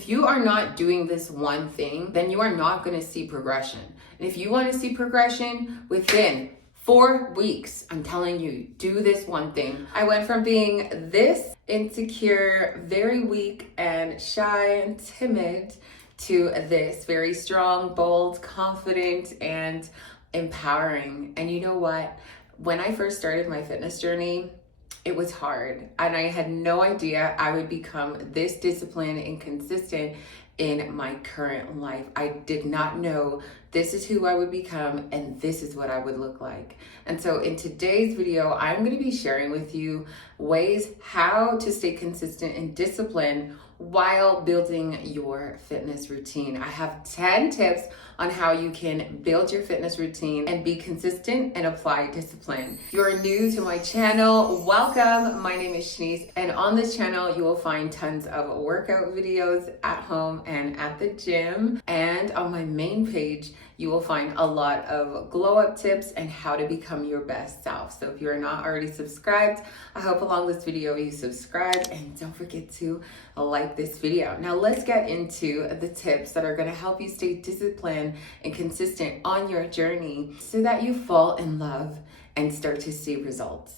If you are not doing this one thing, then you are not going to see progression. And if you want to see progression within 4 weeks, I'm telling you, do this one thing. I went from being this insecure, very weak and shy and timid to this very strong, bold, confident, and empowering. And you know what? When I first started my fitness journey, it was hard, and I had no idea I would become this disciplined and consistent in my current life. I did not know this is who I would become and this is what I would look like. And so in today's video, I'm going to be sharing with you ways how to stay consistent and disciplined while building your fitness routine. I have 10 tips on how you can build your fitness routine and be consistent and apply discipline. If you're new to my channel, welcome. My name is Shenese, and on this channel, you will find tons of workout videos at home and at the gym. And on my main page, you will find a lot of glow up tips and how to become your best self. So if you are not already subscribed, I hope along this video you subscribe, and don't forget to like this video. Now let's get into the tips that are going to help you stay disciplined and consistent on your journey so that you fall in love and start to see results.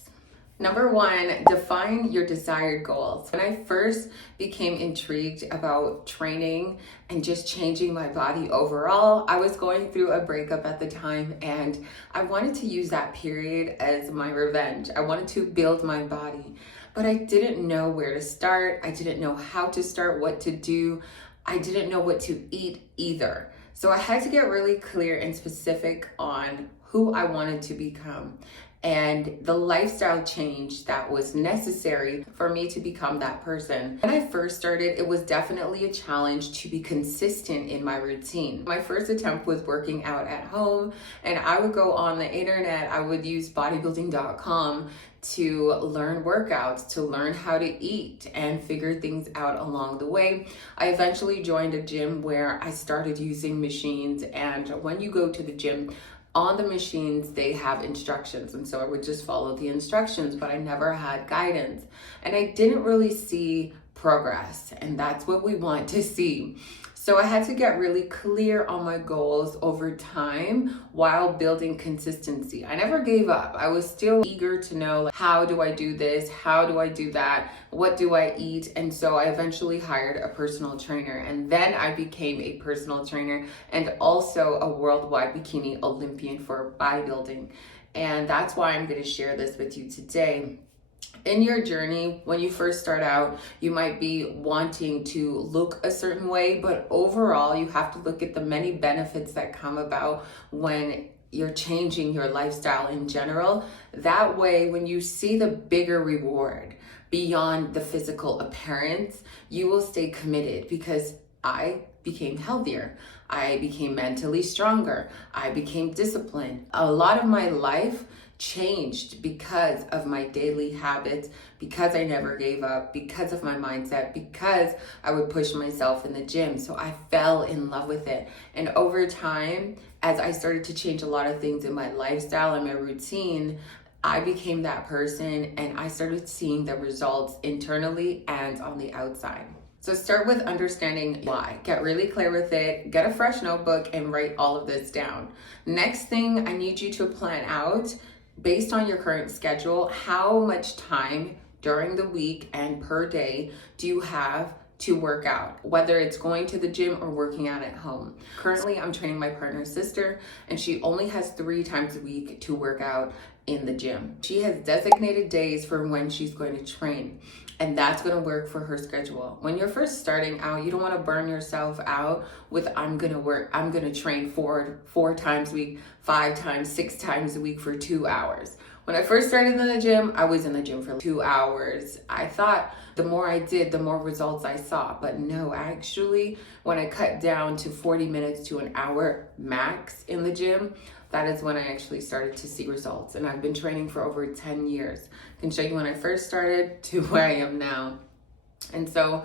Number one, define your desired goals. When I first became intrigued about training and just changing my body overall, I was going through a breakup at the time, and I wanted to use that period as my revenge. I wanted to build my body, but I didn't know where to start. I didn't know how to start, what to do. I didn't know what to eat either. So I had to get really clear and specific on who I wanted to become and the lifestyle change that was necessary for me to become that person. When I first started, it was definitely a challenge to be consistent in my routine. My first attempt was working out at home, and I would go on the internet. I would use bodybuilding.com to learn workouts, to learn how to eat and figure things out along the way. I eventually joined a gym where I started using machines, and when you go to the gym, on the machines, they have instructions. And so I would just follow the instructions, but I never had guidance. And I didn't really see progress. And that's what we want to see. So I had to get really clear on my goals over time while building consistency. I never gave up. I was still eager to know, like, how do I do this? How do I do that? What do I eat? And so I eventually hired a personal trainer, and then I became a personal trainer and also a worldwide bikini Olympian for bodybuilding. And that's why I'm going to share this with you today. In your journey, when you first start out, you might be wanting to look a certain way, but overall, you have to look at the many benefits that come about when you're changing your lifestyle in general. That way, when you see the bigger reward beyond the physical appearance, you will stay committed, because I became healthier. I became mentally stronger. I became disciplined. A lot of my life changed because of my daily habits, because I never gave up, because of my mindset, because I would push myself in the gym. So I fell in love with it. And over time, as I started to change a lot of things in my lifestyle and my routine, I became that person, and I started seeing the results internally and on the outside. So start with understanding why. Get really clear with it. Get a fresh notebook and write all of this down. Next thing, I need you to plan out, based on your current schedule, how much time during the week and per day do you have to work out, whether it's going to the gym or working out at home. Currently, I'm training my partner's sister, and she only has 3 times a week to work out in the gym. She has designated days for when she's going to train, and that's going to work for her schedule. When you're first starting out, you don't want to burn yourself out with I'm going to train four times a week, 5 times, 6 times a week for 2 hours. When I first started in the gym, I was in the gym for 2 hours. I thought the more I did, the more results I saw. But no, actually, when I cut down to 40 minutes to an hour max in the gym, that is when I actually started to see results. And I've been training for over 10 years. I can show you when I first started to where I am now. And so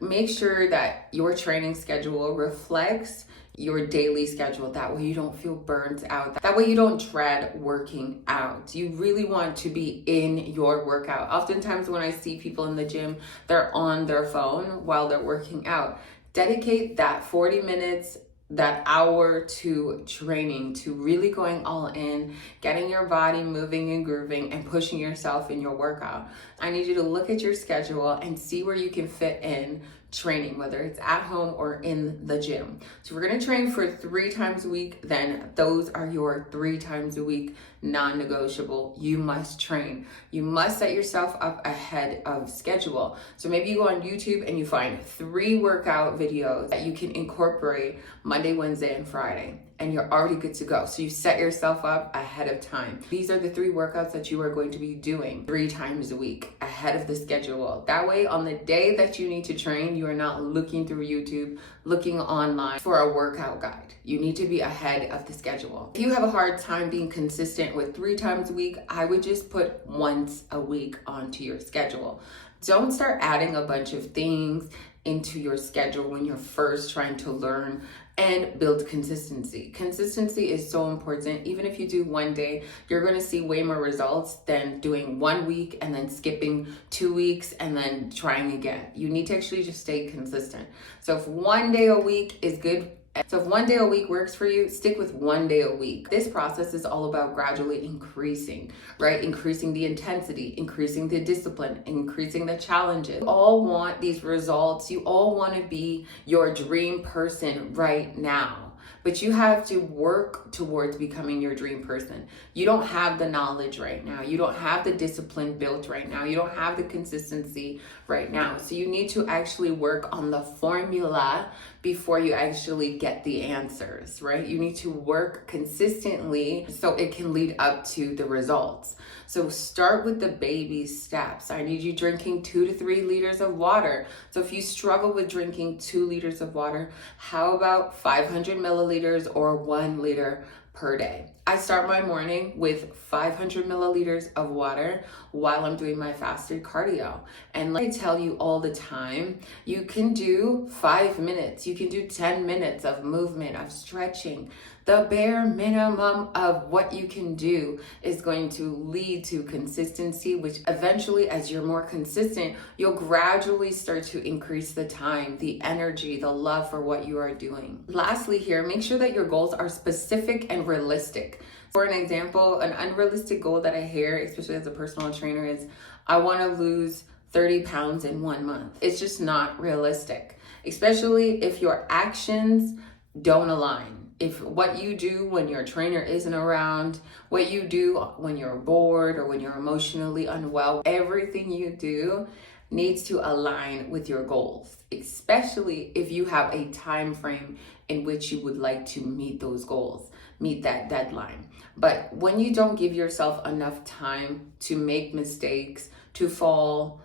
make sure that your training schedule reflects your daily schedule. That way you don't feel burnt out. That way you don't dread working out. You really want to be in your workout. Oftentimes when I see people in the gym, they're on their phone while they're working out. Dedicate that 40 minutes, that hour to training, to really going all in, getting your body moving and grooving and pushing yourself in your workout. I need you to look at your schedule and see where you can fit in training, whether it's at home or in the gym. So we're going to train for 3 times a week, then those are your 3 times a week non-negotiable. You must train. You must set yourself up ahead of schedule. So maybe you go on YouTube and you find 3 workout videos that you can incorporate Monday, Wednesday, and Friday, and you're already good to go. So you set yourself up ahead of time. These are the 3 workouts that you are going to be doing 3 times a week ahead of the schedule. That way, on the day that you need to train, you are not looking through YouTube, looking online for a workout guide. You need to be ahead of the schedule. If you have a hard time being consistent with 3 times a week, I would just put once a week onto your schedule. Don't start adding a bunch of things into your schedule when you're first trying to learn and build consistency. Consistency is so important. Even if you do one day, you're going to see way more results than doing 1 week and then skipping 2 weeks and then trying again. You need to actually just stay consistent. So if 1 day a week is good, so if 1 day a week works for you, stick with 1 day a week. This process is all about gradually increasing, right? Increasing the intensity, increasing the discipline, increasing the challenges. You all want these results. You all want to be your dream person right now. But you have to work towards becoming your dream person. You don't have the knowledge right now. You don't have the discipline built right now. You don't have the consistency right now. So you need to actually work on the formula before you actually get the answers, right? You need to work consistently so it can lead up to the results. So start with the baby steps. I need you drinking 2 to 3 liters of water. So if you struggle with drinking 2 liters of water, how about 500 milliliters or 1 liter per day? I start my morning with 500 milliliters of water while I'm doing my fasted cardio. And like I tell you all the time, you can do 5 minutes, you can do 10 minutes of movement, of stretching. The bare minimum of what you can do is going to lead to consistency, which eventually, as you're more consistent, you'll gradually start to increase the time, the energy, the love for what you are doing. Lastly here, make sure that your goals are specific and realistic. For an example, an unrealistic goal that I hear, especially as a personal trainer, is I want to lose 30 pounds in 1 month. It's just not realistic, especially if your actions don't align. If what you do when your trainer isn't around, what you do when you're bored or when you're emotionally unwell, everything you do needs to align with your goals, especially if you have a time frame in which you would like to meet those goals, meet that deadline. But when you don't give yourself enough time to make mistakes, to fall,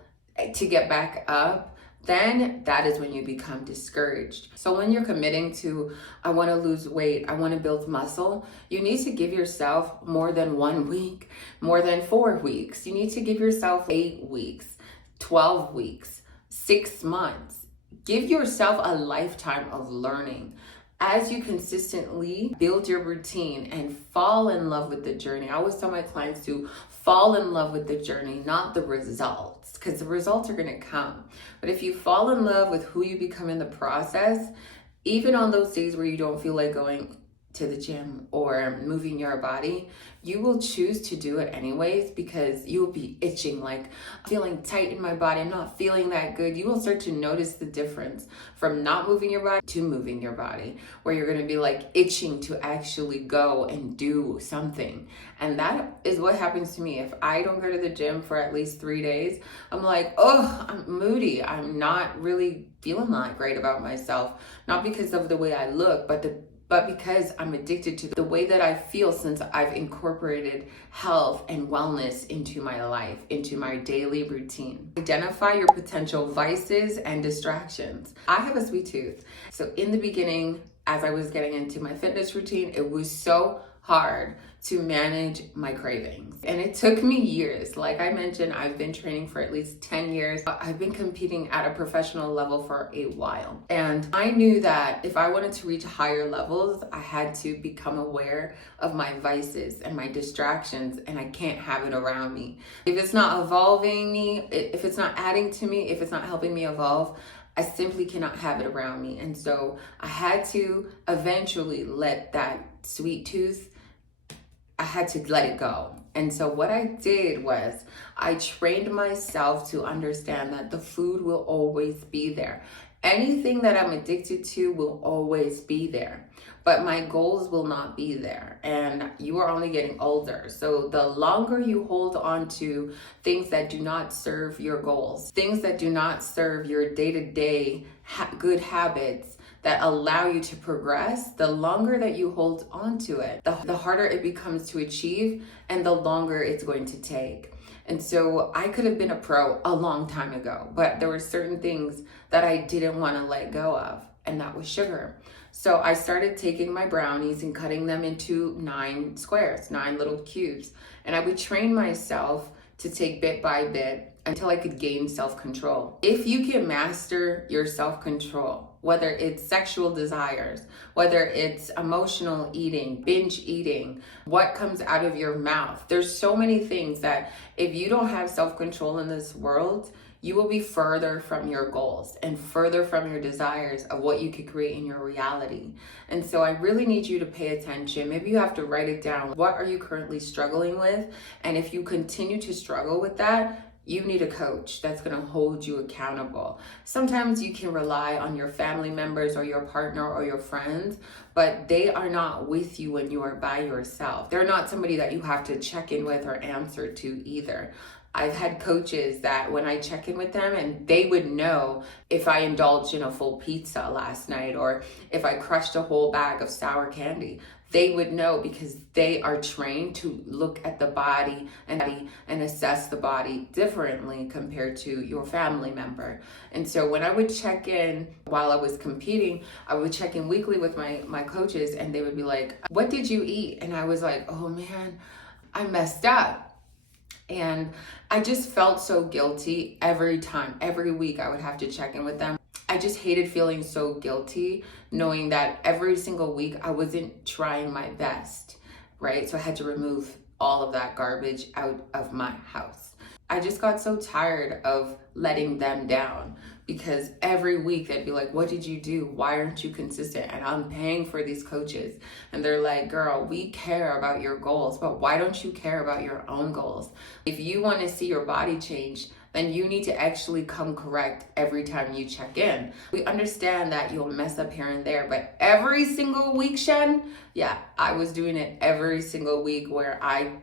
to get back up, then that is when you become discouraged. So when you're committing to, I want to lose weight, I want to build muscle, you need to give yourself more than 1 week, more than 4 weeks. You need to give yourself 8 weeks, 12 weeks, 6 months. Give yourself a lifetime of learning. As you consistently build your routine and fall in love with the journey, I always tell my clients to fall in love with the journey, not the results, because the results are going to come. But if you fall in love with who you become in the process, even on those days where you don't feel like going to the gym or moving your body, you will choose to do it anyways because you'll be itching, like feeling tight in my body, I'm not feeling that good. You will start to notice the difference from not moving your body to moving your body, where you're going to be like itching to actually go and do something. And that is what happens to me. If I don't go to the gym for at least 3 days, I'm like, oh, I'm moody. I'm not really feeling that great about myself. Not because of the way I look, but because I'm addicted to the way that I feel since I've incorporated health and wellness into my life, into my daily routine. Identify your potential vices and distractions. I have a sweet tooth. So in the beginning, as I was getting into my fitness routine, it was so hard to manage my cravings. And it took me years. Like I mentioned, I've been training for at least 10 years. I've been competing at a professional level for a while. And I knew that if I wanted to reach higher levels, I had to become aware of my vices and my distractions, and I can't have it around me. If it's not evolving me, if it's not adding to me, if it's not helping me evolve, I simply cannot have it around me. And so I had to eventually let that sweet tooth, I had to let it go. And so what I did was I trained myself to understand that the food will always be there. Anything that I'm addicted to will always be there, but my goals will not be there. And you are only getting older. So the longer you hold on to things that do not serve your goals, things that do not serve your day-to-day good habits that allow you to progress, the longer that you hold on to it, the harder it becomes to achieve and the longer it's going to take. And so I could have been a pro a long time ago, but there were certain things that I didn't want to let go of, and that was sugar. So I started taking my brownies and cutting them into 9 squares, 9 little cubes. And I would train myself to take bit by bit until I could gain self-control. If you can master your self-control, whether it's sexual desires, whether it's emotional eating, binge eating, what comes out of your mouth, there's so many things that if you don't have self-control in this world, you will be further from your goals and further from your desires of what you could create in your reality. And so I really need you to pay attention. Maybe you have to write it down. What are you currently struggling with? And if you continue to struggle with that, you need a coach that's going to hold you accountable. Sometimes you can rely on your family members or your partner or your friends, but they are not with you when you are by yourself. They're not somebody that you have to check in with or answer to either. I've had coaches that when I check in with them, and they would know if I indulged in a full pizza last night or if I crushed a whole bag of sour candy. They would know because they are trained to look at the body and assess the body differently compared to your family member. And so when I would check in while I was competing, I would check in weekly with my coaches, and they would be like, "What did you eat?" And I was like, "Oh man, I messed up." And I just felt so guilty every time, every week I would have to check in with them. I just hated feeling so guilty, knowing that every single week I wasn't trying my best, right? So I had to remove all of that garbage out of my house. I just got so tired of letting them down because every week they'd be like, "What did you do? Why aren't you consistent?" And I'm paying for these coaches. And they're like, "Girl, we care about your goals, but why don't you care about your own goals? If you want to see your body change, then you need to actually come correct every time you check in." We understand that you'll mess up here and there, but every single week, Shen, yeah, I was doing it every single week where I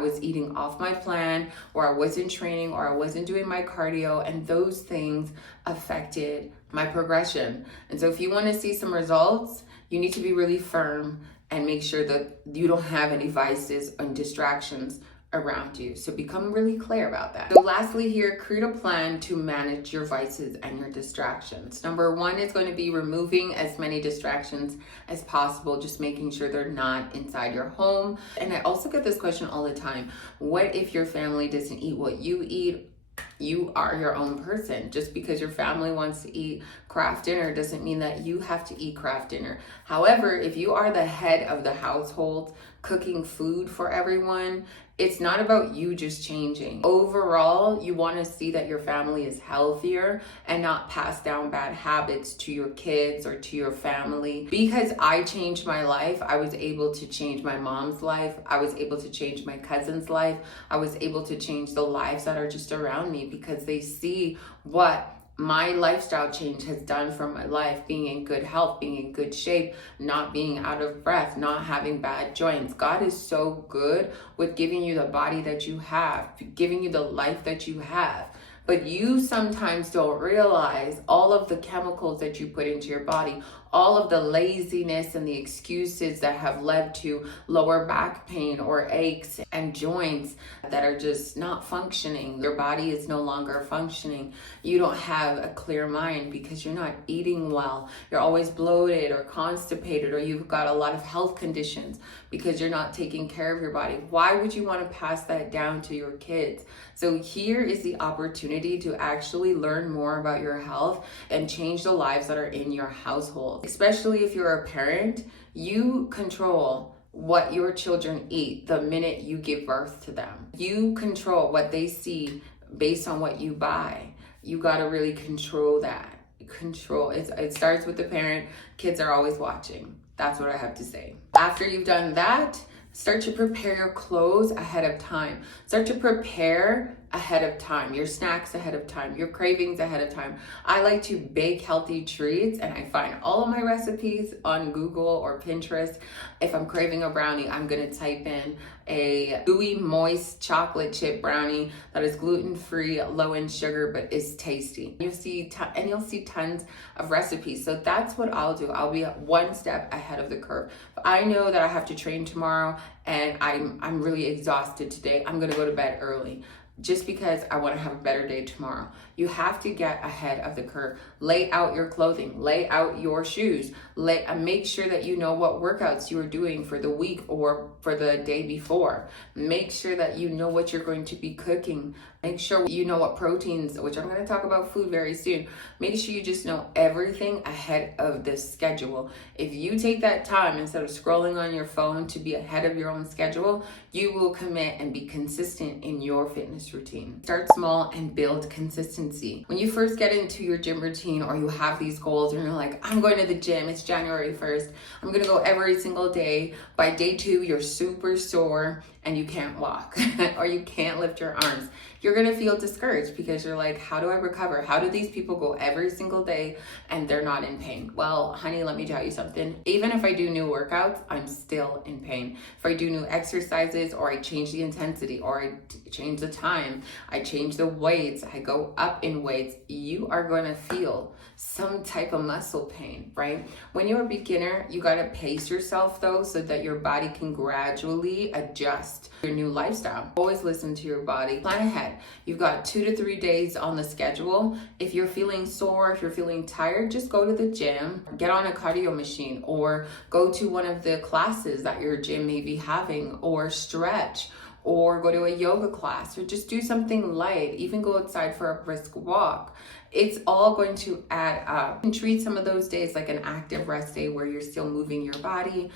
was eating off my plan, or I wasn't training, or I wasn't doing my cardio, and those things affected my progression. And so if you want to see some results, you need to be really firm and make sure that you don't have any vices and distractions around you. So become really clear about that. So lastly here, create a plan to manage your vices and your distractions. Number 1 is going to be removing as many distractions as possible, just making sure they're not inside your home. And I also get this question all the time. What if your family doesn't eat what you eat? You are your own person. Just because your family wants to eat craft dinner doesn't mean that you have to eat craft dinner. However, if you are the head of the household, cooking food for everyone, it's not about you just changing. Overall, you want to see that your family is healthier and not pass down bad habits to your kids or to your family. Because I changed my life, I was able to change my mom's life. I was able to change my cousin's life. I was able to change the lives that are just around me because they see what my lifestyle change has done for my life, being in good health, being in good shape, not being out of breath, not having bad joints. God is so good with giving you the body that you have, giving you the life that you have. But you sometimes don't realize all of the chemicals that you put into your body, all of the laziness and the excuses that have led to lower back pain or aches and joints that are just not functioning. Your body is no longer functioning. You don't have a clear mind because you're not eating well. You're always bloated or constipated, or you've got a lot of health conditions because you're not taking care of your body. Why would you want to pass that down to your kids? So here is the opportunity to actually learn more about your health and change the lives that are in your household. Especially if you're a parent, you control what your children eat the minute you give birth to them. You control what they see based on what you buy. You got to really control that. control. It starts with the parent. Kids are always watching. That's what I have to say. After you've done that, start to prepare your clothes ahead of time. Start to prepare ahead of time, your snacks ahead of time, your cravings ahead of time. I like to bake healthy treats, and I find all of my recipes on Google or Pinterest. If I'm craving a brownie, I'm gonna type in a gooey, moist chocolate chip brownie that is gluten-free, low in sugar, but is tasty. You'll see tons of recipes. So that's what I'll do. I'll be one step ahead of the curve. If I know that I have to train tomorrow and I'm really exhausted today, I'm gonna go to bed early, just because I want to have a better day tomorrow. You have to get ahead of the curve. Lay out your clothing, lay out your shoes, make sure that you know what workouts you are doing for the week or for the day before. Make sure that you know what you're going to be cooking. Make sure you know what proteins, which I'm going to talk about food very soon. Make sure you just know everything ahead of the schedule. If you take that time instead of scrolling on your phone to be ahead of your own schedule, you will commit and be consistent in your fitness routine. Start small and build consistency. When you first get into your gym routine or you have these goals and you're like, I'm going to the gym, it's January 1st, I'm going to go every single day. By day 2, you're super sore and you can't walk or you can't lift your arms. You're gonna feel discouraged because you're like, how do I recover? How do these people go every single day and they're not in pain? Well, honey, let me tell you something. Even if I do new workouts, I'm still in pain. If I do new exercises or I change the intensity or I change the time, I change the weights, I go up in weights, you are gonna feel some type of muscle pain, right? When you're a beginner, you gotta pace yourself though, so that your body can gradually adjust your new lifestyle. Always listen to your body. Plan ahead. You've got 2 to 3 days on the schedule. If you're feeling sore, if you're feeling tired, just go to the gym, get on a cardio machine, or go to one of the classes that your gym may be having, or stretch, or go to a yoga class, or just do something light, even go outside for a brisk walk. It's all going to add up. And treat some of those days like an active rest day where you're still moving your body.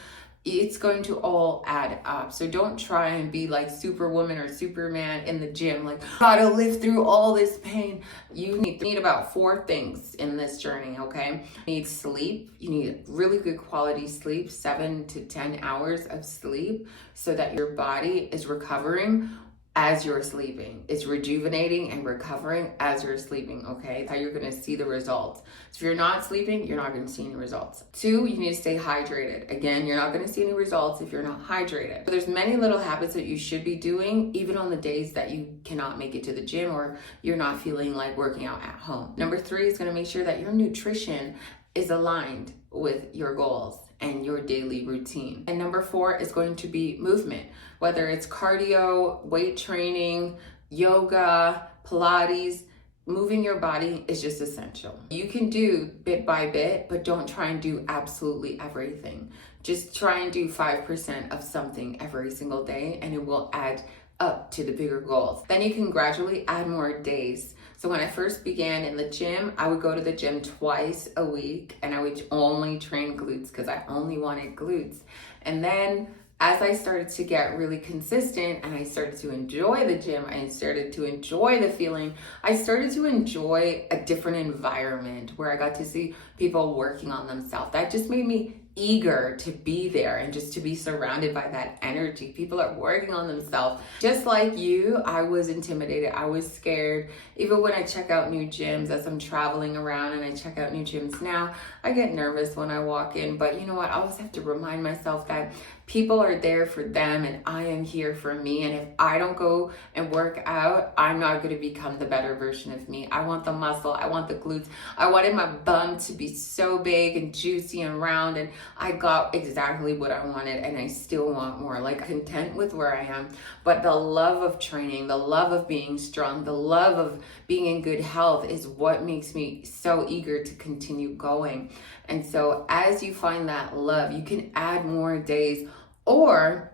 It's going to all add up. So don't try and be like Superwoman or Superman in the gym, like, gotta live through all this pain. You need about 4 things in this journey, okay? You need sleep. You need really good quality sleep, 7 to 10 hours of sleep, so that your body is recovering as you're sleeping. It's rejuvenating and recovering as you're sleeping, okay? That's how you're gonna see the results. So if you're not sleeping, you're not gonna see any results. 2, you need to stay hydrated. Again, you're not gonna see any results if you're not hydrated. So there's many little habits that you should be doing, even on the days that you cannot make it to the gym or you're not feeling like working out at home. Number 3 is gonna make sure that your nutrition is aligned with your goals and your daily routine. And number 4 is going to be movement, whether it's cardio, weight training, yoga, Pilates. Moving your body is just essential. You can do bit by bit, but don't try and do absolutely everything. Just try and do 5% of something every single day, and it will add up to the bigger goals. Then you can gradually add more days. So when I first began in the gym, I would go to the gym twice a week and I would only train glutes because I only wanted glutes. And then as I started to get really consistent and I started to enjoy the gym, I started to enjoy the feeling, I started to enjoy a different environment where I got to see people working on themselves. That just made me eager to be there and just to be surrounded by that energy. People are working on themselves. Just like you, I was intimidated. I was scared. Even when I check out new gyms, as I'm traveling around and I check out new gyms now, I get nervous when I walk in. But you know what? I always have to remind myself that people are there for them and I am here for me. And if I don't go and work out, I'm not going to become the better version of me. I want the muscle. I want the glutes. I wanted my bum to be so big and juicy and round, and I got exactly what I wanted, and I still want more. Like, content with where I am, but the love of training, the love of being strong, the love of being in good health is what makes me so eager to continue going. And so as you find that love, you can add more days, or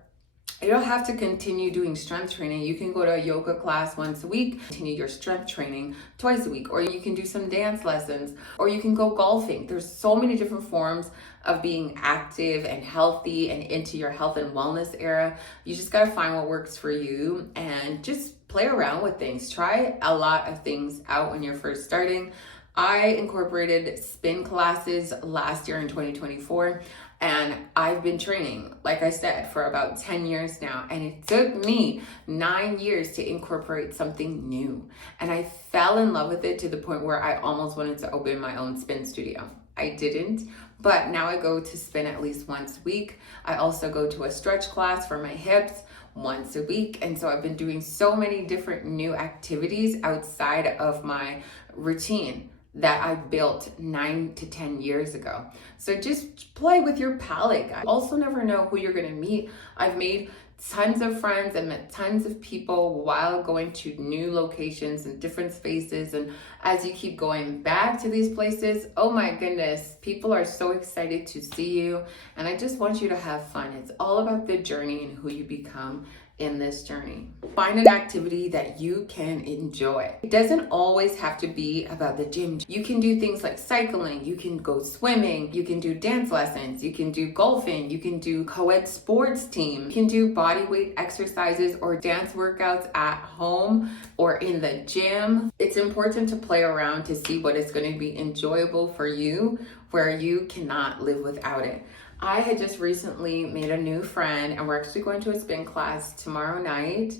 you don't have to continue doing strength training. You can go to a yoga class once a week, continue your strength training twice a week, or you can do some dance lessons, or you can go golfing. There's so many different forms of being active and healthy and into your health and wellness era. You just got to find what works for you and just play around with things. Try a lot of things out when you're first starting. I incorporated spin classes last year in 2024, and I've been training, like I said, for about 10 years now. And it took me 9 years to incorporate something new. And I fell in love with it to the point where I almost wanted to open my own spin studio. I didn't, but now I go to spin at least once a week. I also go to a stretch class for my hips once a week. And so I've been doing so many different new activities outside of my routine that I built 9 to 10 years ago. So just play with your palette. I also never know who you're gonna meet. I've made tons of friends and met tons of people while going to new locations and different spaces. And as you keep going back to these places, oh my goodness, people are so excited to see you. And I just want you to have fun. It's all about the journey and who you become in this journey. Find an activity that you can enjoy. It doesn't always have to be about the gym. You can do things like cycling, you can go swimming, you can do dance lessons, you can do golfing, you can do co-ed sports team, you can do body weight exercises or dance workouts at home or in the gym. It's important to play around to see what is going to be enjoyable for you, where you cannot live without it. I had just recently made a new friend, and we're actually going to a spin class tomorrow night.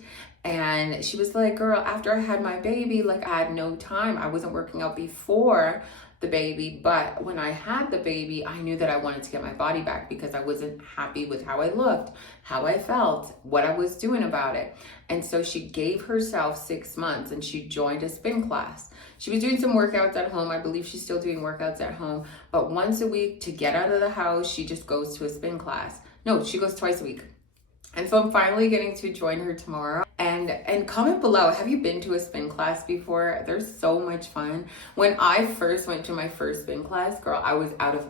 And she was like, girl, after I had my baby, like I had no time. I wasn't working out before the baby, but when I had the baby, I knew that I wanted to get my body back because I wasn't happy with how I looked, how I felt, what I was doing about it. And so she gave herself 6 months and she joined a spin class. She was doing some workouts at home. I believe she's still doing workouts at home, but once a week to get out of the house, she just goes to a spin class. No, she goes twice a week. And so I'm finally getting to join her tomorrow. And comment below, have you been to a spin class before? They're so much fun. When I first went to my first spin class, girl, I was out of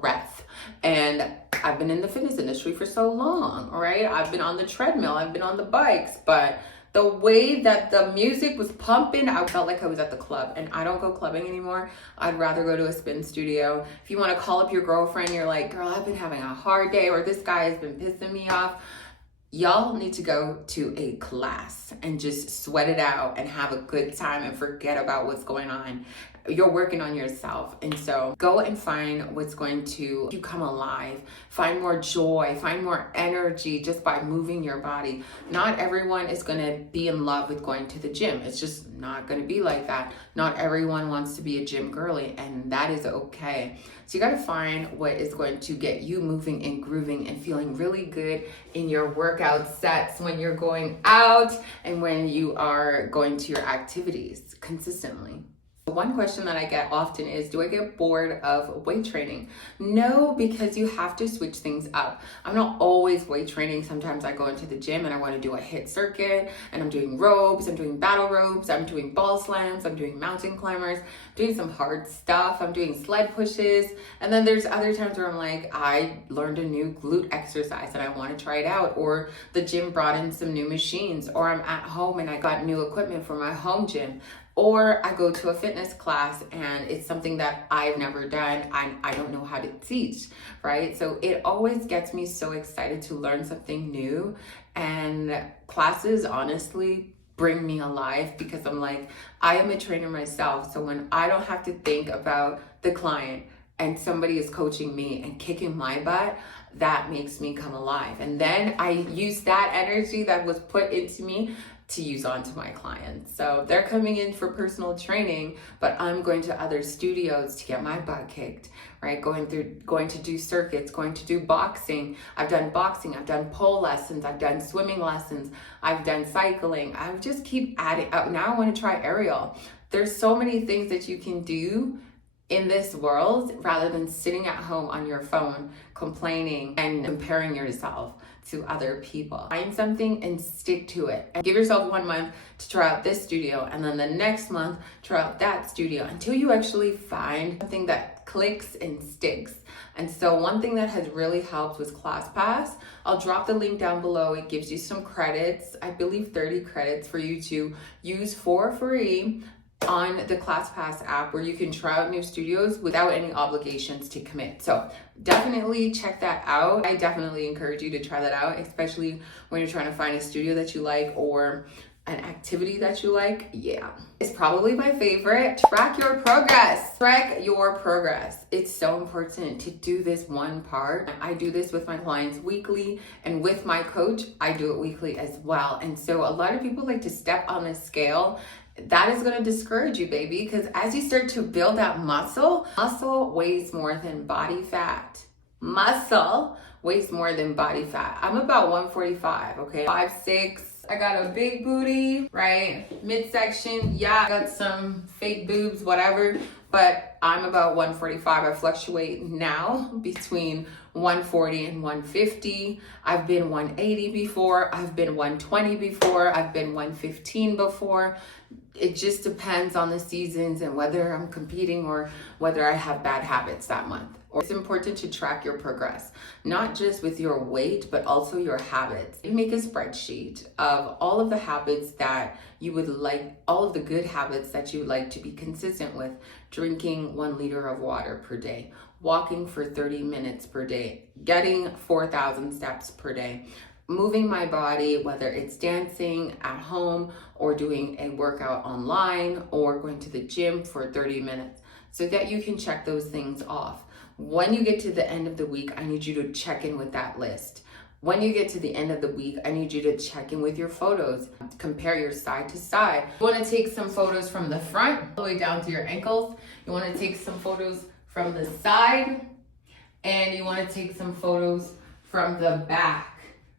breath. And I've been in the fitness industry for so long, right? I've been on the treadmill, I've been on the bikes, but the way that the music was pumping, I felt like I was at the club. And I don't go clubbing anymore. I'd rather go to a spin studio. If you want to call up your girlfriend, you're like, girl, I've been having a hard day, or this guy has been pissing me off. Y'all need to go to a class and just sweat it out and have a good time and forget about what's going on. You're working on yourself. And so go and find what's going to you come alive. Find more joy, find more energy just by moving your body. Not everyone is going to be in love with going to the gym. It's just not going to be like that. Not everyone wants to be a gym girly, and that is okay. So you got to find what is going to get you moving and grooving and feeling really good in your workout sets when you're going out and when you are going to your activities consistently. One question that I get often is, do I get bored of weight training? No, because you have to switch things up. I'm not always weight training. Sometimes I go into the gym and I want to do a HIIT circuit and I'm doing ropes, I'm doing battle ropes, I'm doing ball slams, I'm doing mountain climbers, doing some hard stuff, I'm doing sled pushes. And then there's other times where I'm like, I learned a new glute exercise and I want to try it out, or the gym brought in some new machines, or I'm at home and I got new equipment for my home gym. Or I go to a fitness class and it's something that I've never done. I don't know how to teach, right? So it always gets me so excited to learn something new. And classes honestly bring me alive because I'm like, I am a trainer myself. So when I don't have to think about the client and somebody is coaching me and kicking my butt, that makes me come alive. And then I use that energy that was put into me to use on to my clients. So they're coming in for personal training, but I'm going to other studios to get my butt kicked, right? Going to do circuits, going to do boxing. I've done boxing, I've done pole lessons, I've done swimming lessons, I've done cycling. I just keep adding up. Now I want to try aerial. There's so many things that you can do in this world rather than sitting at home on your phone complaining and comparing yourself to other people. Find something and stick to it. And give yourself 1 month to try out this studio, and then the next month try out that studio until you actually find something that clicks and sticks. And so one thing that has really helped was ClassPass. I'll drop the link down below. It gives you some credits, I believe 30 credits for you to use for free on the ClassPass app, where you can try out new studios without any obligations to commit. So definitely check that out. I definitely encourage you to try that out, especially when you're trying to find a studio that you like, or an activity that you like, yeah, it's probably my favorite. Track your progress. Track your progress. It's so important to do this one part. I do this with my clients weekly, and with my coach, I do it weekly as well. And so a lot of people like to step on the scale. That is going to discourage you, baby, because as you start to build that muscle weighs more than body fat. Muscle weighs more than body fat. I'm about 145, okay? 5'6". I got a big booty, right? Midsection, yeah, I got some fake boobs, whatever, but I'm about 145. I fluctuate now between 140 and 150. I've been 180 before. I've been 120 before. I've been 115 before. It just depends on the seasons and whether I'm competing or whether I have bad habits that month. It's important to track your progress, not just with your weight, but also your habits. You make a spreadsheet of all of the habits that you would like, all of the good habits that you would like to be consistent with. Drinking 1 liter of water per day, walking for 30 minutes per day, getting 4,000 steps per day, moving my body, whether it's dancing at home or doing a workout online or going to the gym for 30 minutes, so that you can check those things off. When you get to the end of the week, I need you to check in with that list. When you get to the end of the week, I need you to check in with your photos. Compare your side to side. You want to take some photos from the front all the way down to your ankles. You want to take some photos from the side, and you want to take some photos from the back,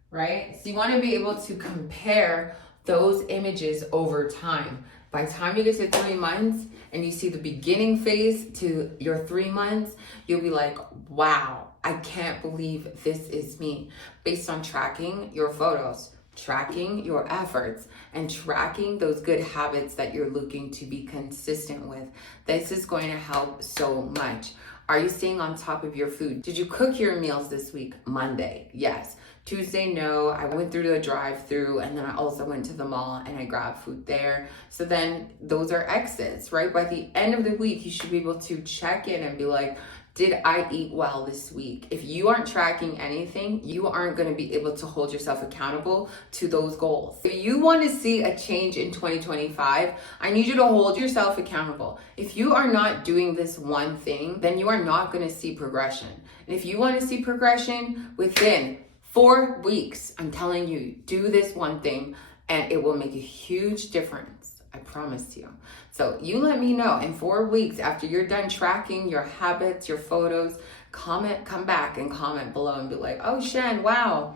right? So you want to be able to compare those images over time. By the time you get to 3 months and you see the beginning phase to your 3 months, you'll be like, wow, I can't believe this is me. Based on tracking your photos, tracking your efforts, and tracking those good habits that you're looking to be consistent with. This is going to help so much. Are you staying on top of your food? Did you cook your meals this week? Monday, yes. Tuesday, no. I went through the drive-through, and then I also went to the mall and I grabbed food there. So then those are exits, right? By the end of the week, you should be able to check in and be like, did I eat well this week? If you aren't tracking anything, you aren't going to be able to hold yourself accountable to those goals. If you want to see a change in 2025, I need you to hold yourself accountable. If you are not doing this one thing, then you are not going to see progression. And if you want to see progression within 4 weeks, I'm telling you, do this one thing and it will make a huge difference. I promise you. So you let me know in 4 weeks after you're done tracking your habits, your photos, come back and comment below and be like, oh, Shen, wow,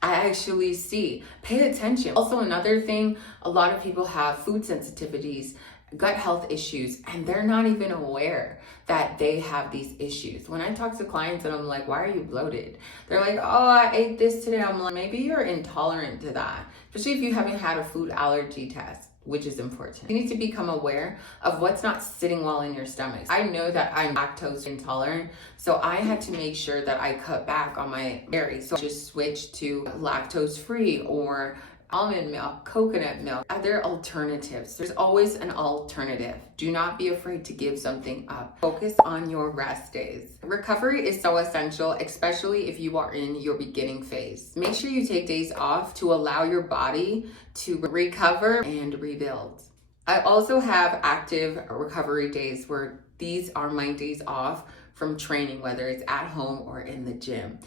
I actually see. Pay attention. Also, another thing, a lot of people have food sensitivities, gut health issues, and they're not even aware that they have these issues. When I talk to clients and I'm like, why are you bloated? They're like, oh, I ate this today. I'm like, maybe you're intolerant to that, especially if you haven't had a food allergy test, which is important. You need to become aware of what's not sitting well in your stomach. I know that I'm lactose intolerant, so I had to make sure that I cut back on my dairy. So I just switched to lactose free or almond milk, coconut milk, other alternatives. There's always an alternative. Do not be afraid to give something up. Focus on your rest days. Recovery is so essential, especially if you are in your beginning phase. Make sure you take days off to allow your body to recover and rebuild. I also have active recovery days where these are my days off from training, whether it's at home or in the gym.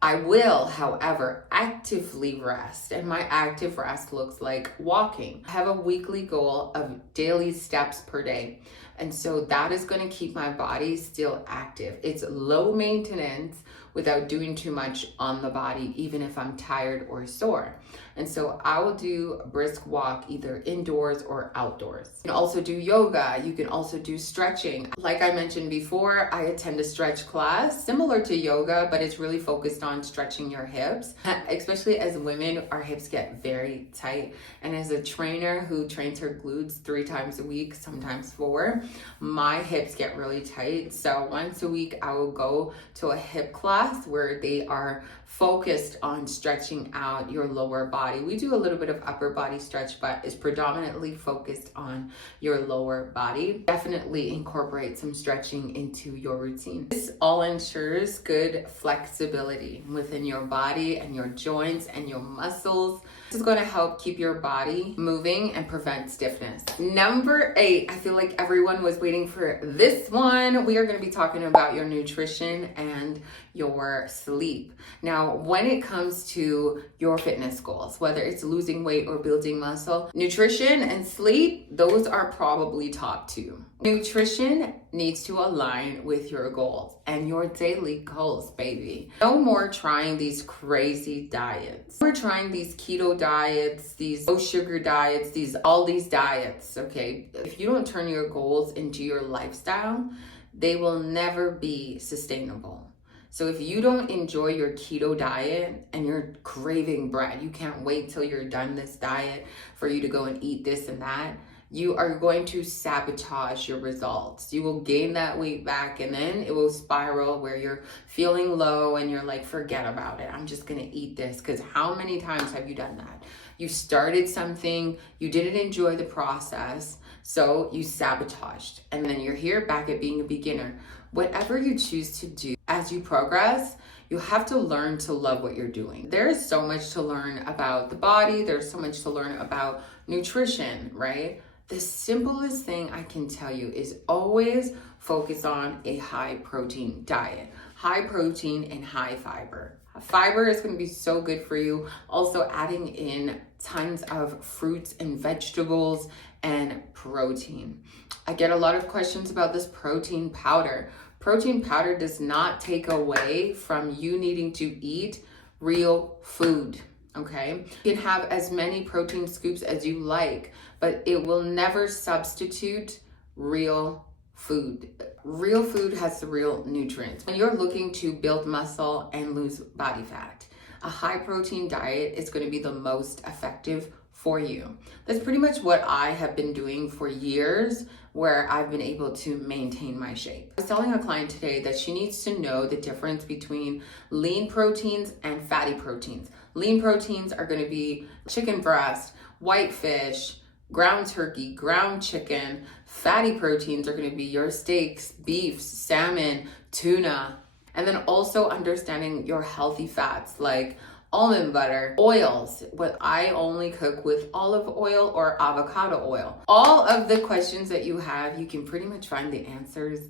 I will, however, actively rest, and my active rest looks like walking. I have a weekly goal of daily steps per day, and so that is going to keep my body still active. It's low maintenance without doing too much on the body, even if I'm tired or sore. And so I will do a brisk walk either indoors or outdoors. You can also do yoga. You can also do stretching. Like I mentioned before, I attend a stretch class similar to yoga, but it's really focused on stretching your hips. Especially as women, our hips get very tight. And as a trainer who trains her glutes 3 times a week, sometimes 4, my hips get really tight. So once a week, I will go to a hip class where they are focused on stretching out your lower body. We do a little bit of upper body stretch, but it's predominantly focused on your lower body. Definitely incorporate some stretching into your routine. This all ensures good flexibility within your body and your joints and your muscles. This is going to help keep your body moving and prevent stiffness. Number 8, I feel like everyone was waiting for this one. We are going to be talking about your nutrition and your sleep. Now, when it comes to your fitness goals, whether it's losing weight or building muscle, nutrition and sleep, those are probably top 2. Nutrition needs to align with your goals and your daily goals, baby. No more trying these crazy diets. We're trying these keto diets, these low sugar diets, all these diets, okay? If you don't turn your goals into your lifestyle, they will never be sustainable. So if you don't enjoy your keto diet and you're craving bread, you can't wait till you're done this diet for you to go and eat this and that, you are going to sabotage your results. You will gain that weight back and then it will spiral where you're feeling low and you're like, forget about it. I'm just gonna eat this. Because how many times have you done that? You started something, you didn't enjoy the process, so you sabotaged. And then you're here back at being a beginner. Whatever you choose to do as you progress, you have to learn to love what you're doing. There is so much to learn about the body. There's so much to learn about nutrition, right? The simplest thing I can tell you is always focus on a high protein diet. High protein and high fiber. Fiber is going to be so good for you. Also adding in tons of fruits and vegetables and protein. I get a lot of questions about this protein powder. Protein powder does not take away from you needing to eat real food. Okay, you can have as many protein scoops as you like, but it will never substitute real food. Real food has the real nutrients. When you're looking to build muscle and lose body fat, a high protein diet is going to be the most effective for you. That's pretty much what I have been doing for years, where I've been able to maintain my shape. I was telling a client today that she needs to know the difference between lean proteins and fatty proteins. Lean proteins are going to be chicken breast, white fish, ground turkey, ground chicken. Fatty proteins are going to be your steaks, beef, salmon, tuna. And then also understanding your healthy fats like almond butter, oils. What I only cook with olive oil or avocado oil. All of the questions that you have, you can pretty much find the answers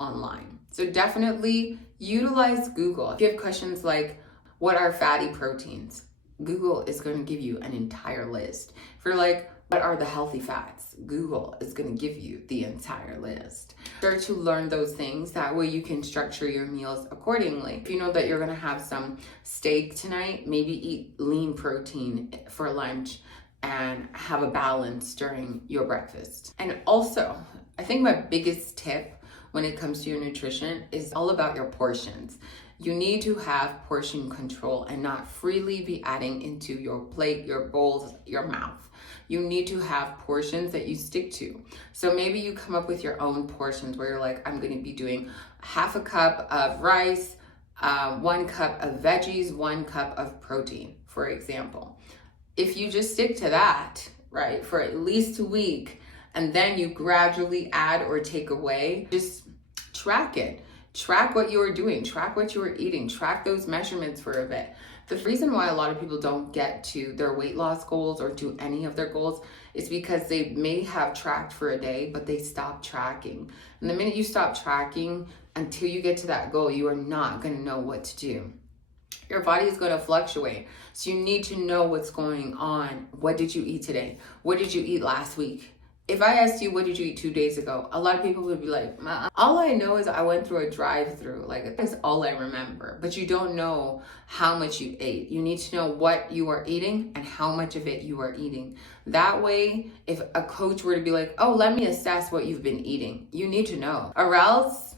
online. So definitely utilize Google. If you have questions like, what are fatty proteins? Google is going to give you an entire list. If you're like, what are the healthy fats? Google is going to give you the entire list. Start to learn those things. That way you can structure your meals accordingly. If you know that you're going to have some steak tonight, maybe eat lean protein for lunch and have a balance during your breakfast. And also, I think my biggest tip when it comes to your nutrition is all about your portions. You need to have portion control and not freely be adding into your plate, your bowls, your mouth. You need to have portions that you stick to. So maybe you come up with your own portions where you're like, I'm going to be doing half a cup of rice, 1 cup of veggies, 1 cup of protein, for example. If you just stick to that, right, for at least a week, and then you gradually add or take away, just track it. Track what you are doing, track what you are eating, track those measurements for a bit. The reason why a lot of people don't get to their weight loss goals or to any of their goals is because they may have tracked for a day, but they stop tracking. And the minute you stop tracking, until you get to that goal, you are not going to know what to do. Your body is going to fluctuate. So you need to know what's going on. What did you eat today? What did you eat last week? If I asked you, what did you eat 2 days ago? A lot of people would be like, all I know is I went through a drive-through. Like, that's all I remember. But you don't know how much you ate. You need to know what you are eating and how much of it you are eating. That way, if a coach were to be like, oh, let me assess what you've been eating, you need to know. Or else,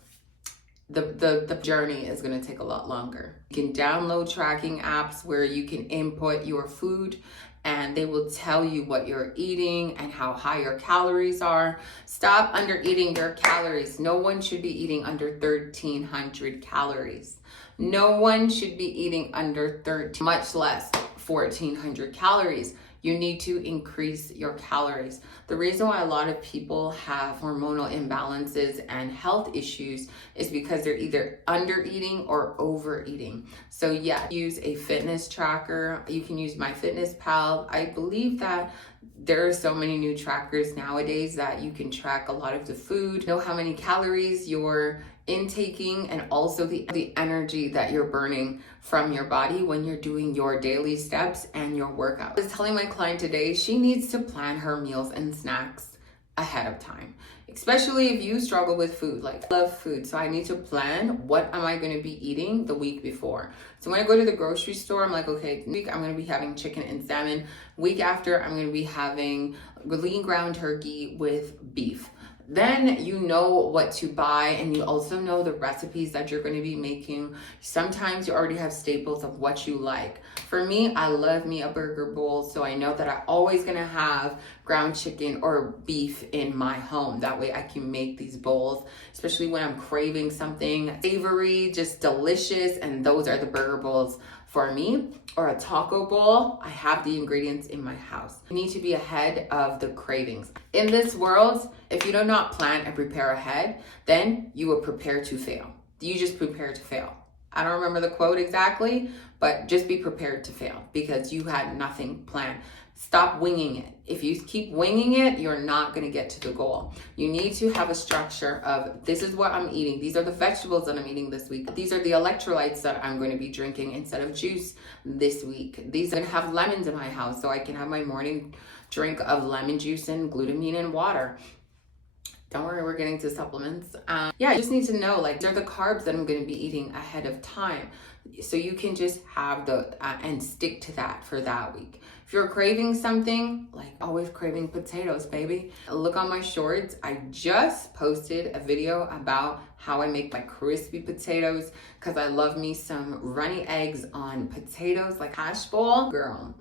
the journey is going to take a lot longer. You can download tracking apps where you can input your food and they will tell you what you're eating and how high your calories are. Stop under eating your calories. No one should be eating under 1,300 calories. No one should be eating under much less 1,400 calories. you need to increase your calories. The reason why a lot of people have hormonal imbalances and health issues is because they're either under eating or overeating. So yeah, use a fitness tracker. You can use MyFitnessPal. I believe that there are so many new trackers nowadays that you can track a lot of the food, know how many calories you're intaking, and also the energy that you're burning from your body when you're doing your daily steps and your workout. I was telling my client today, she needs to plan her meals and snacks ahead of time, especially if you struggle with food. Like, I love food, so I need to plan what am I going to be eating the week before. So when I go to the grocery store, I'm like, okay, this week I'm going to be having chicken and salmon. Week after, I'm going to be having lean ground turkey with beef. Then you know what to buy, and you also know the recipes that you're going to be making. Sometimes you already have staples of what you like. For me, I love me a burger bowl, so I know that I'm always going to have ground chicken or beef in my home. That way I can make these bowls, especially when I'm craving something savory, just delicious, and those are the burger bowls for me. Or a taco bowl, I have the ingredients in my house. You need to be ahead of the cravings. In this world, if you do not plan and prepare ahead, then you will prepare to fail. You just prepare to fail. I don't remember the quote exactly, but just be prepared to fail because you had nothing planned. Stop winging it. If you keep winging it, you're not going to get to the goal. You need to have a structure of, this is what I'm eating. These are the vegetables that I'm eating this week. These are the electrolytes that I'm going to be drinking instead of juice this week. These are going to have lemons in my house, so I can have my morning drink of lemon juice and glutamine and water. Don't worry, we're getting to supplements. Yeah, I just need to know, like, these are the carbs that I'm going to be eating ahead of time. So you can just have and stick to that for that week. If you're craving something, like always craving potatoes, baby, look on my shorts. I just posted a video about how I make my crispy potatoes because I love me some runny eggs on potatoes, like hash bowl. Girl,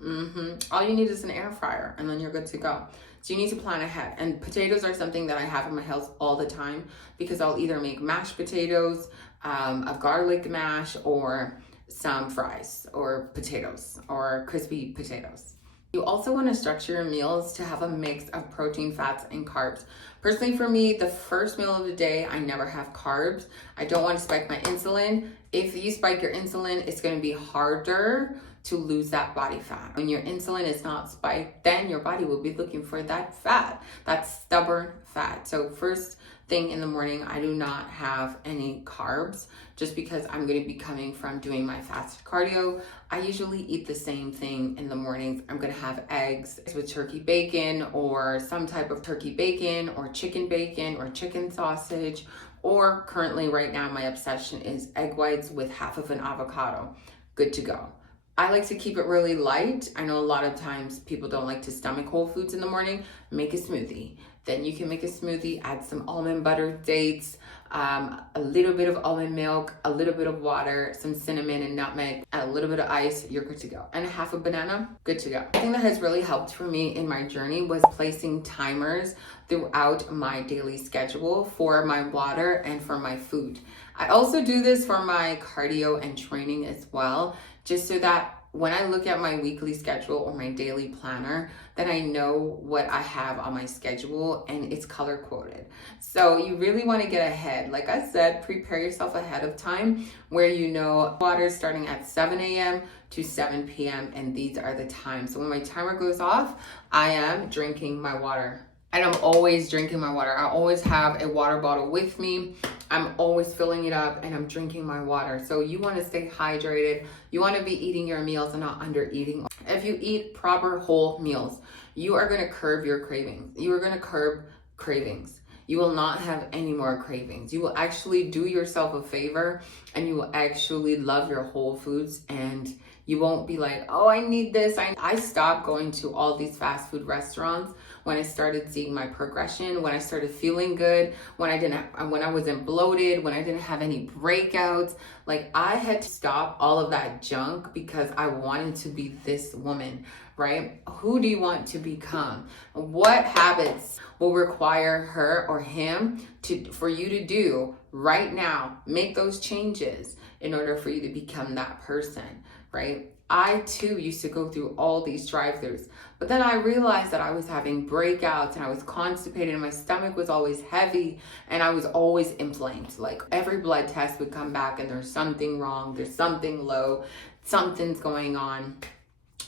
all you need is an air fryer and then you're good to go. So you need to plan ahead. And potatoes are something that I have in my house all the time because I'll either make mashed potatoes, a garlic mash, or some fries or potatoes or crispy potatoes. You also want to structure your meals to have a mix of protein, fats, and carbs. Personally, for me, the first meal of the day, I never have carbs. I don't want to spike my insulin. If you spike your insulin, it's going to be harder to lose that body fat. When your insulin is not spiked, then your body will be looking for that fat, that stubborn fat. So first thing in the morning, I do not have any carbs just because I'm going to be coming from doing my fasted cardio. I usually eat the same thing in the mornings. I'm going to have eggs with turkey bacon or some type of turkey bacon or chicken sausage, or currently right now my obsession is egg whites with half of an avocado. Good to go. I like to keep it really light. I know a lot of times people don't like to stomach whole foods in the morning. Make a smoothie. Then you can make a smoothie, add some almond butter, dates, a little bit of almond milk, a little bit of water, some cinnamon and nutmeg, and a little bit of ice. You're good to go. And half a banana, good to go. One thing that has really helped for me in my journey was placing timers throughout my daily schedule for my water and for my food. I also do this for my cardio and training as well, just so that when I look at my weekly schedule or my daily planner, then I know what I have on my schedule and it's color coded. So you really want to get ahead. Like I said, prepare yourself ahead of time where you know water is starting at 7 a.m. to 7 p.m. and these are the times. So when my timer goes off, I am drinking my water. And I'm always drinking my water. I always have a water bottle with me. I'm always filling it up and I'm drinking my water. So you want to stay hydrated. You want to be eating your meals and not under eating. If you eat proper whole meals, you are going to curb your cravings. You are going to curb cravings. You will not have any more cravings. You will actually do yourself a favor and you will actually love your whole foods, and you won't be like, oh, I need this. I stopped going to all these fast food restaurants when I started seeing my progression, when I started feeling good, when I wasn't bloated, when I didn't have any breakouts. Like, I had to stop all of that junk because I wanted to be this woman, right? Who do you want to become? What habits will require her or him for you to do right now? Make those changes. in order for you to become that person, right? I too used to go through all these drive-thrus, but then I realized that I was having breakouts and I was constipated and my stomach was always heavy and I was always inflamed. Like every blood test would come back and there's something wrong, there's something low, something's going on.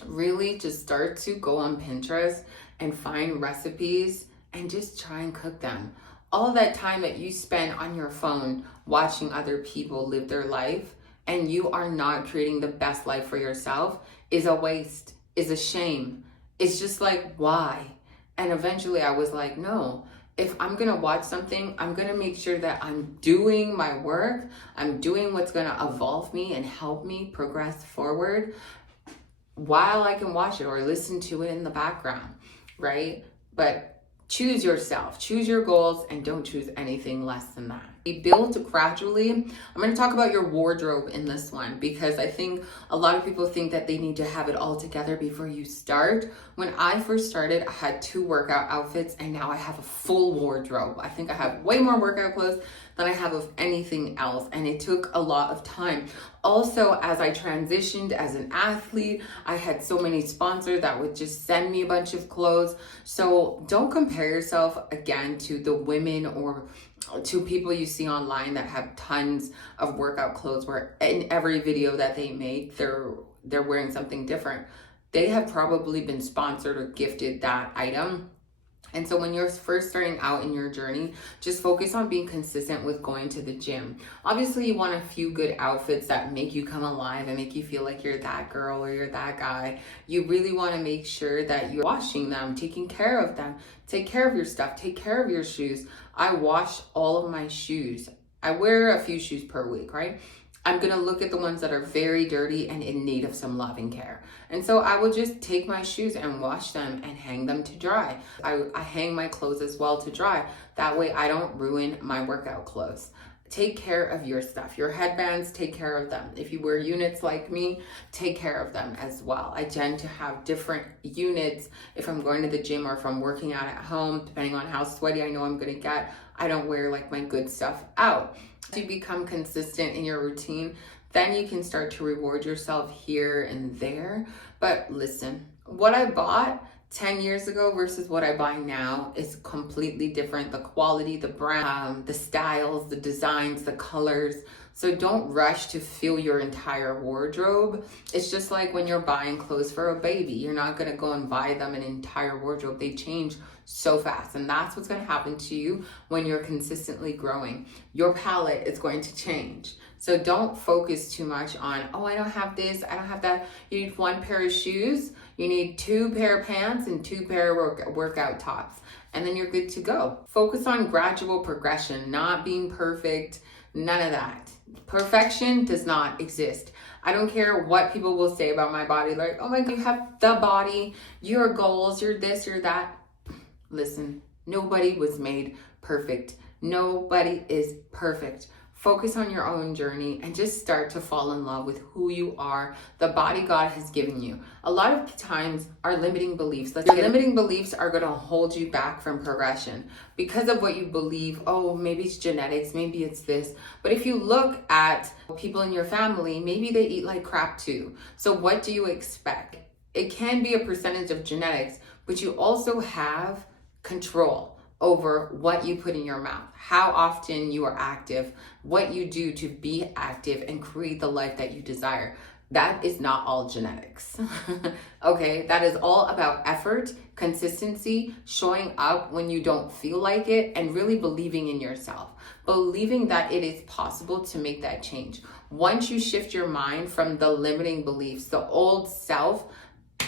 Really just start to go on Pinterest and find recipes and just try and cook them. All that time that you spend on your phone watching other people live their life and you are not creating the best life for yourself is a waste, is a shame. It's just like, why? And eventually I was like, no, if I'm gonna watch something, I'm gonna make sure that I'm doing my work, I'm doing what's gonna evolve me and help me progress forward while I can watch it or listen to it in the background, right? But choose yourself, choose your goals, and don't choose anything less than that. Be built gradually. I'm going to talk about your wardrobe in this one because I think a lot of people think that they need to have it all together before you start. When I first started, I had 2 workout outfits and now I have a full wardrobe. I think I have way more workout clothes than I have of anything else, and it took a lot of time. Also, as I transitioned as an athlete, I had so many sponsors that would just send me a bunch of clothes. So don't compare yourself again to the women or to people you see online that have tons of workout clothes where in every video that they make, they're wearing something different. They have probably been sponsored or gifted that item. And so when you're first starting out in your journey, just focus on being consistent with going to the gym. Obviously, you want a few good outfits that make you come alive and make you feel like you're that girl or you're that guy. You really want to make sure that you're washing them, taking care of them. Take care of your stuff. Take care of your shoes. I wash all of my shoes. I wear a few shoes per week, right? I'm going to look at the ones that are very dirty and in need of some love and care. And so I will just take my shoes and wash them and hang them to dry. I hang my clothes as well to dry. That way I don't ruin my workout clothes. Take care of your stuff. Your headbands, take care of them. If you wear units like me, take care of them as well. I tend to have different units if I'm going to the gym or if I'm working out at home, depending on how sweaty I know I'm going to get. I don't wear like my good stuff out. To become consistent in your routine, then you can start to reward yourself here and there. But listen, what I bought 10 years ago versus what I buy now is completely different. The quality, the brand, the styles, the designs, the colors. So don't rush to fill your entire wardrobe. It's just like when you're buying clothes for a baby. You're not going to go and buy them an entire wardrobe. They change so fast. And that's what's going to happen to you when you're consistently growing. Your palette is going to change. So don't focus too much on, oh, I don't have this, I don't have that. You need 1 pair of shoes. You need 2 pair of pants and 2 pair of workout tops. And then you're good to go. Focus on gradual progression, not being perfect, none of that. Perfection does not exist. I don't care what people will say about my body. Like, oh my God, you have the body, your goals, you're this, you're that. Listen, nobody was made perfect. Nobody is perfect. Focus on your own journey and just start to fall in love with who you are, the body God has given you. A lot of times our limiting beliefs, limiting beliefs are going to hold you back from progression because of what you believe. Oh, maybe it's genetics, maybe it's this. But if you look at people in your family, maybe they eat like crap too. So what do you expect? It can be a percentage of genetics, but you also have control over what you put in your mouth, how often you are active, what you do to be active and create the life that you desire. That is not all genetics. Okay, that is all about effort, consistency, showing up when you don't feel like it, and really believing in yourself, believing that it is possible to make that change. Once you shift your mind from the limiting beliefs, the old self,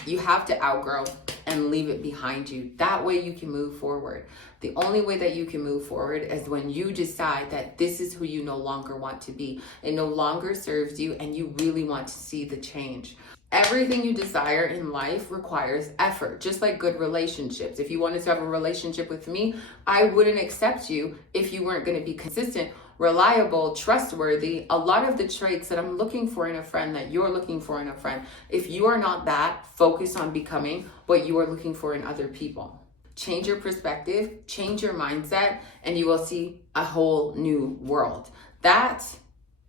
you have to outgrow and leave it behind you. That way you can move forward. The only way that you can move forward is when you decide that this is who you no longer want to be. It no longer serves you and you really want to see the change. Everything you desire in life requires effort, just like good relationships. If you wanted to have a relationship with me, I wouldn't accept you if you weren't going to be consistent, reliable, trustworthy, a lot of the traits that I'm looking for in a friend that you're looking for in a friend. If you are not that, focus on becoming what you are looking for in other people. Change your perspective, change your mindset, and you will see a whole new world. That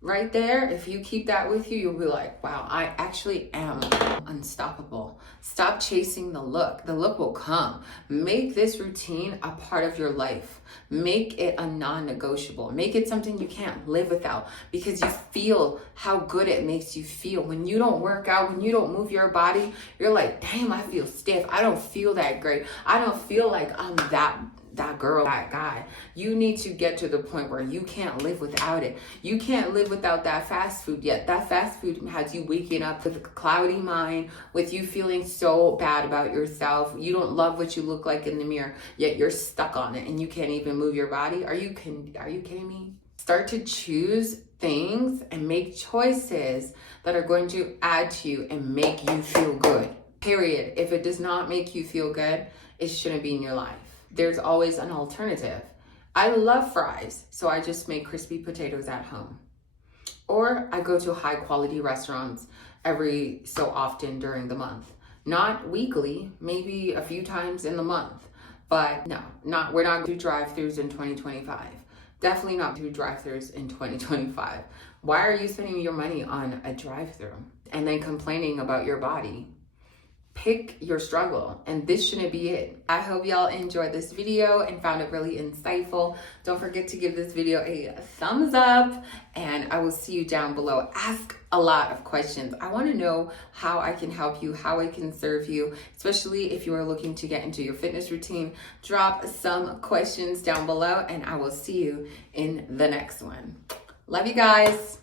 right there, if you keep that with you, you'll be like, wow, I actually am unstoppable. Stop chasing the look. The look will come. Make this routine a part of your life. Make it a non-negotiable. Make it something you can't live without, because you feel how good it makes you feel. When you don't work out, when you don't move your body, you're like, damn, I feel stiff. I don't feel that great. I don't feel like I'm that girl, that guy. You need to get to the point where you can't live without it. You can't live without that fast food yet. That fast food has you waking up with a cloudy mind, with you feeling so bad about yourself. You don't love what you look like in the mirror, yet you're stuck on it and you can't even move your body. Are you kidding me? Start to choose things and make choices that are going to add to you and make you feel good. Period. If it does not make you feel good, it shouldn't be in your life. There's always an alternative. I love fries, so I just make crispy potatoes at home. Or I go to high quality restaurants every so often during the month. Not weekly, maybe a few times in the month. But no, we're not going to do drive-thrus in 2025. Definitely not do drive-thrus in 2025. Why are you spending your money on a drive-thru and then complaining about your body? Pick your struggle, and this shouldn't be it. I hope y'all enjoyed this video and found it really insightful. Don't forget to give this video a thumbs up, and I will see you down below. Ask a lot of questions. I want to know how I can help you, how I can serve you, especially if you are looking to get into your fitness routine. Drop some questions down below, and I will see you in the next one. Love you guys.